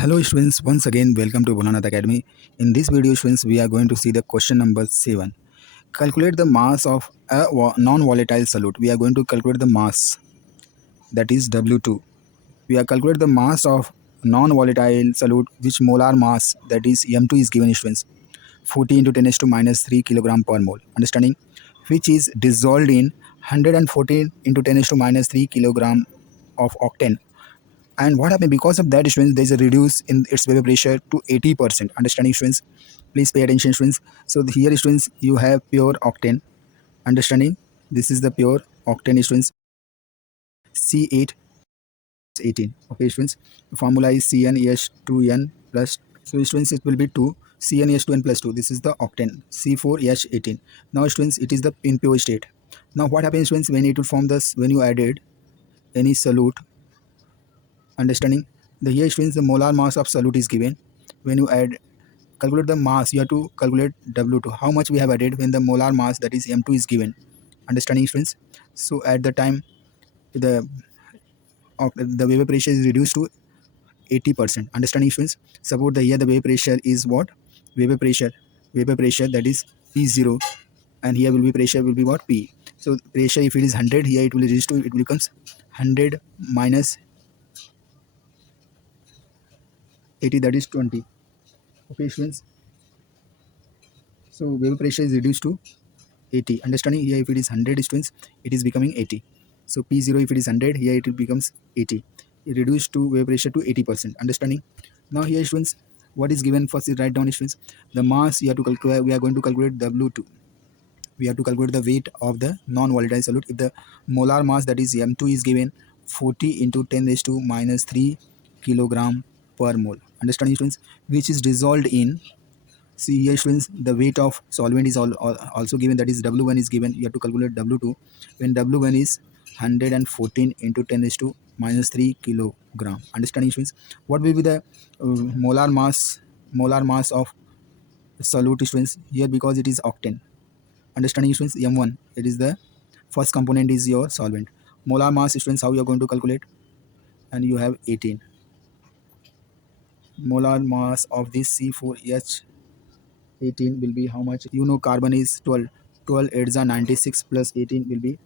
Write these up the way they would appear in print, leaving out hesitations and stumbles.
Hello students, once again welcome to Bholanathacademy. In this video students, we are going to see the question number 7. Calculate the mass of a non-volatile solute. We are going to calculate the mass, that is W2. We are calculate the mass of non-volatile solute, which molar mass, that is M2, is given students 40 into 10 to minus 3 kilogram per mole. Understanding? Which is dissolved in 114 into 10 to minus 3 kilogram of octane. And what happened because of that, students, there is a reduce in its vapor pressure to 80%. Understanding, students? Please pay attention, students. So here, students, you have pure octane. Understanding? This is the pure octane, students. C8H18. Okay, students. The formula is CnH2n plus. So students, it will be 2 CnH2n plus 2. This is the octane C4H18. Now, students, it is the in pure state. Now, what happens, students, when it will form this? When you added any solute. Understanding? The here students, the molar mass of solute is given. When you calculate the mass, you have to calculate W2. How much we have added when the molar mass, that is M2, is given. Understanding, students? So at the time, the vapor pressure is reduced to 80%. Understanding, students? Suppose the here the vapor pressure is what? Vapor pressure that is P0, and here will be pressure will be what? P. So pressure, if it is 100, here it will reduce to, it becomes 100 minus 80, that is 20. Okay, students? So vapor pressure is reduced to 80. Understanding? Here if it is 100 students, it is becoming 80. So P0, if it is 100, here it becomes 80. It reduced to vapor pressure to 80%. Understanding? Now here students, what is given? First, write down, students, the mass. You have to calculate. We are going to calculate W2. We have to calculate the weight of the non-volatile solute. If the molar mass, that is M2, is given 40 into 10 raised to minus 3 kilogram per mole. Understanding, students? Which is dissolved in. See here, students, the weight of solvent is also given, that is W1 is given. You have to calculate W2. When W1 is 114 into 10 raised to minus 3 kilogram. Understanding, students? What will be the molar mass of solute, students? Here, because it is octane. Understanding, students? M1, it is the first component is your solvent. Molar mass, students, how you are going to calculate? And you have 18. Molar mass of this C4H18 will be how much? You know, carbon is 12. 12 8s are 96 plus 18 will be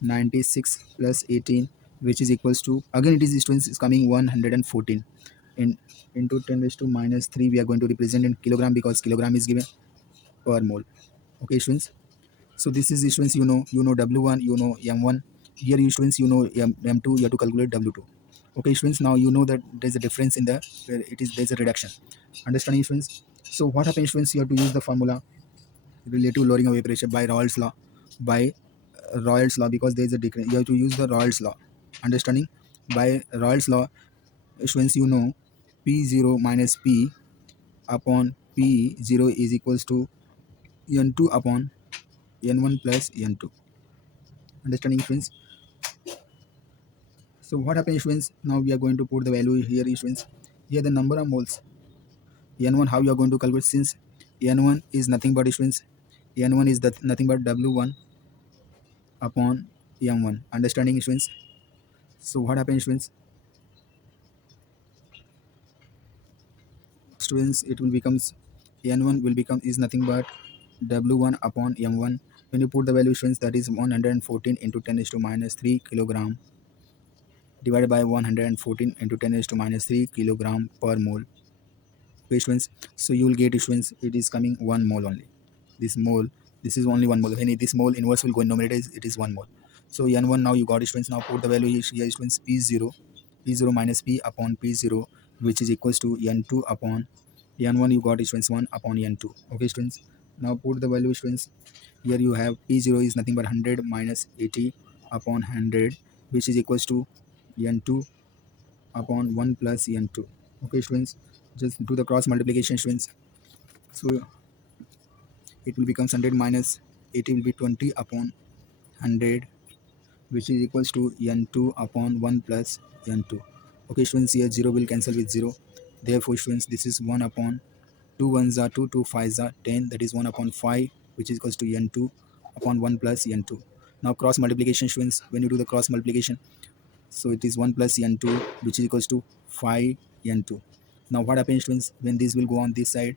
96 plus 18, which is equals to, again it is, students, is coming 114 in into 10 raised to minus 3. We are going to represent in kilogram because kilogram is given per mole. Okay, students? So this is, students, you know W1, you know M1. Here, you students, you know M2. You have to calculate W2. Okay, students, now you know that there's a difference in the where it is, there's a reduction. Understanding, students? So what happens, students? You have to use the formula relative lowering of vapor pressure by Raoult's law. By Raoult's law, because there is a decrease, you have to use the Raoult's law. Understanding? By Raoult's law, students, you know P0 minus P upon P0 is equals to N2 upon N1 plus N2. Understanding, students? So what happens, students? Now we are going to put the value here, students. Here the number of moles. N1, how you are going to calculate? Since N1 is nothing but, students, N1 is nothing but W1 upon M1. Understanding, students? So what happens, students? Students, it will becomes N1 will become is nothing but W1 upon M1. When you put the value, students, that is 114 into 10 is to minus 3 kilogram divided by 114 into 10 is to minus 3 kilogram per mole. Okay, students? So you will get, students, it is coming 1 mole only. This mole, this is only 1 mole. When this mole inverse will go in numerator, it is 1 mole. So N1, now you got, students. Now put the value here, students. P0 minus P upon P0, which is equals to N2 upon N1. You got, students, 1 upon N2. Okay, students? Now put the value, students. Here you have P0 is nothing but 100 minus 80 upon 100, which is equals to N2 upon 1 plus N2. Okay, students? Just do the cross multiplication, students. So it will become 100 minus 80 will be 20 upon 100, which is equals to N2 upon 1 plus N2. Okay, students, here 0 will cancel with 0. Therefore, students, this is 1 upon 2 1s are 2, 2 5s are 10. That is 1 upon 5, which is equals to N2 upon 1 plus N2. Now cross multiplication, students. When you do the cross multiplication, so it is 1 plus N2, which is equals to 5 N2. Now what happens students when this will go on this side?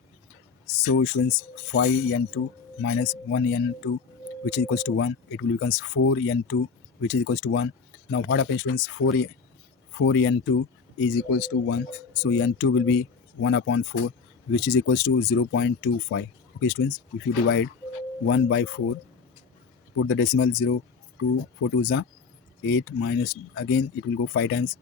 So students 5n2 minus 1n2 which is equals to 1, it will becomes 4n2 which is equals to 1. Now what happens students? 4n2 is equals to 1, so n2 will be 1 upon 4 which is equals to 0.25. Okay students, if you divide 1 by 4, put the decimal 0 to 4 to the 8 minus again it will go 5 times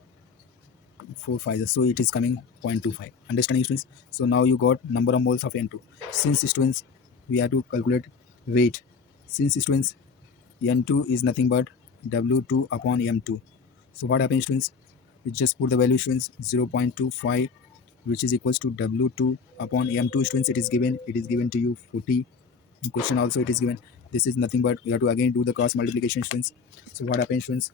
4 5, so it is coming 0.25. Understanding students? So now you got number of moles of n2. Since students we have to calculate weight, since students n2 is nothing but w2 upon m2, so what happens students? We just put the value students 0.25 which is equals to w2 upon m2 students. It is given to you 40 in question also it is given. This is nothing but we have to again do the cross multiplication students. So what happens students?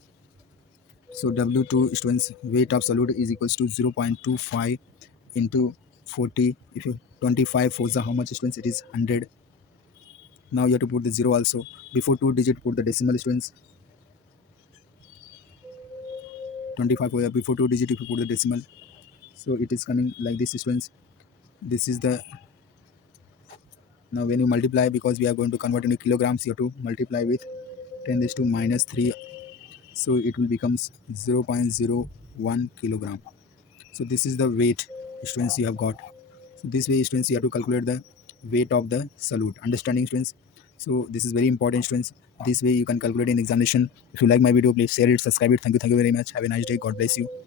So W2 students weight of solute is equals to 0.25 into 40. If you 25 for the how much students? It is 100. Now you have to put the 0 also. Before 2 digit put the decimal students. 25 for before 2 digit if you put the decimal. So it is coming like this students. This is the now when you multiply, because we are going to convert into kilograms, you have to multiply with 10 raised to minus 3. So it will becomes 0.01 kilogram. So this is the weight students you have got. So this way students you have to calculate the weight of the solute. Understanding students? So this is very important students. This way you can calculate in examination. If you like my video, please share it, subscribe it. Thank you very much. Have a nice day. God bless you.